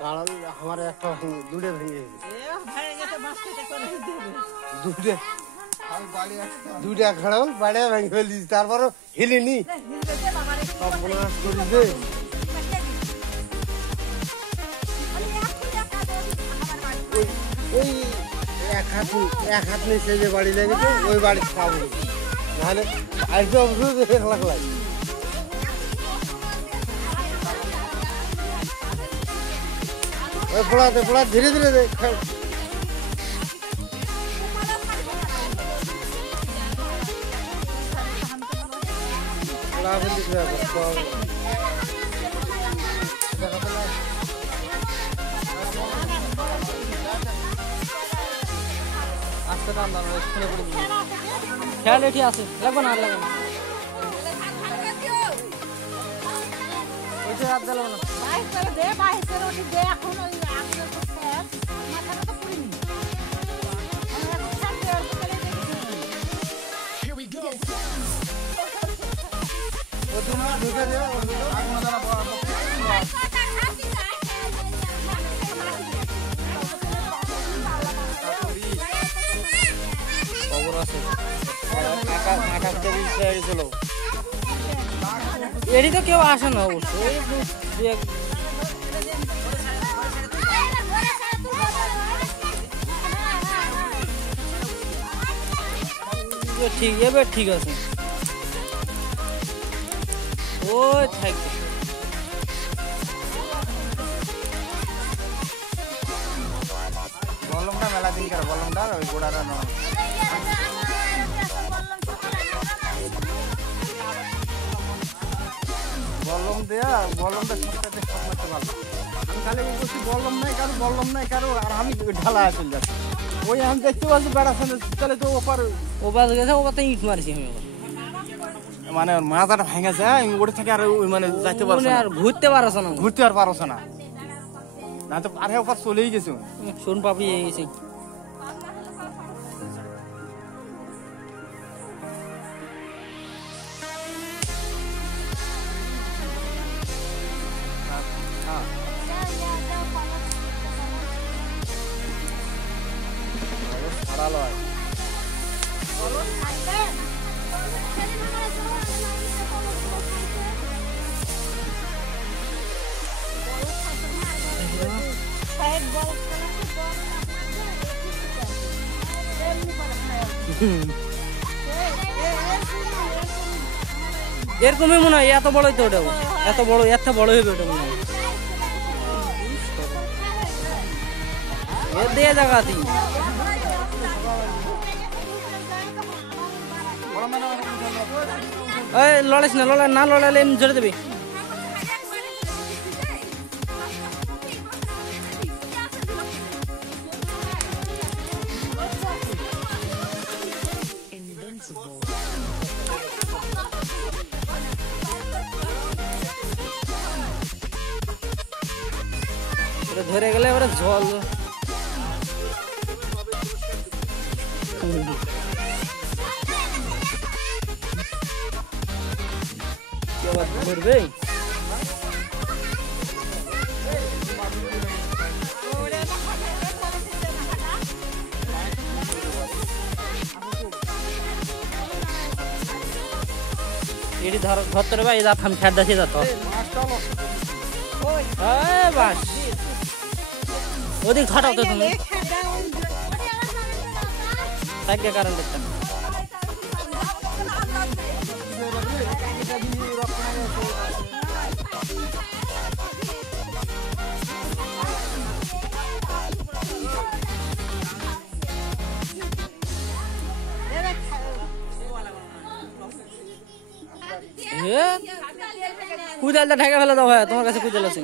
কাড়াল আমার একটা দুটো ভেঙে গেছে দুটা কাড়াল বাড়িয়া ভেঙে ফেলিস তারপরও হিলিনি সর্বনাশ করিছে ওই এক হাত নিচে যে বাড়ি লেগেছে ওই বাড়ির খাবো নাহলে আসবে অবশ্যই 1 লাখ লাগে ওই পড়াতে পড়া ধীরে ধীরে দে পড়া বন্ধ করে আজকে দাম দাম খেয়াল এটি আছে লাগবে না লাগবে না ওইটা হাত দিলাম না এটি তো কেউ আসে না অবশ্যই ঠিক এবার ঠিক আছে ওই থাকবে বললামটা মেলা দিন কার বললামটা ওই গোড়াটা নয় বললাম দেয়া বললামটা সবটাতে সব করতে ভালো আমি খালি বলছি বললাম নাই কারো আর আমি ঢালা চলে যাচ্ছি ওই আমি দেখতে পাচ্ছি বেড়া তাহলে তো ওপার গেছে ওপাতে ইট মারছি আমি মানে মাথাটা ভেঙে যায় আমি ওটা থেকে আর মানে যাইতে পারছি না আর ঘুরতে পারছ না ঘুরতে আর পারছ না না তো আরে ওপার চলেই গেছে শোন পাপি গেছে এরকমই মনে হয় এত বড়ই তো ওটা এত বড় হইবে ওটা মনে হয় এর দিয়ে জায়গাতে লড়াইস না লড়াইলে এমনি ঝরে দেবে ধরে গেলে এবারে জল ধরবে এটি ধরতে রে ভাই আমি খেয়াল দেখে যেত বাস ওদিক ঘটাও তো তুমি থাকবে কারণ দেখতাম কুদালটা ঢাকা ফেলে দাও ভাই তোমার কাছে কুদাল আছে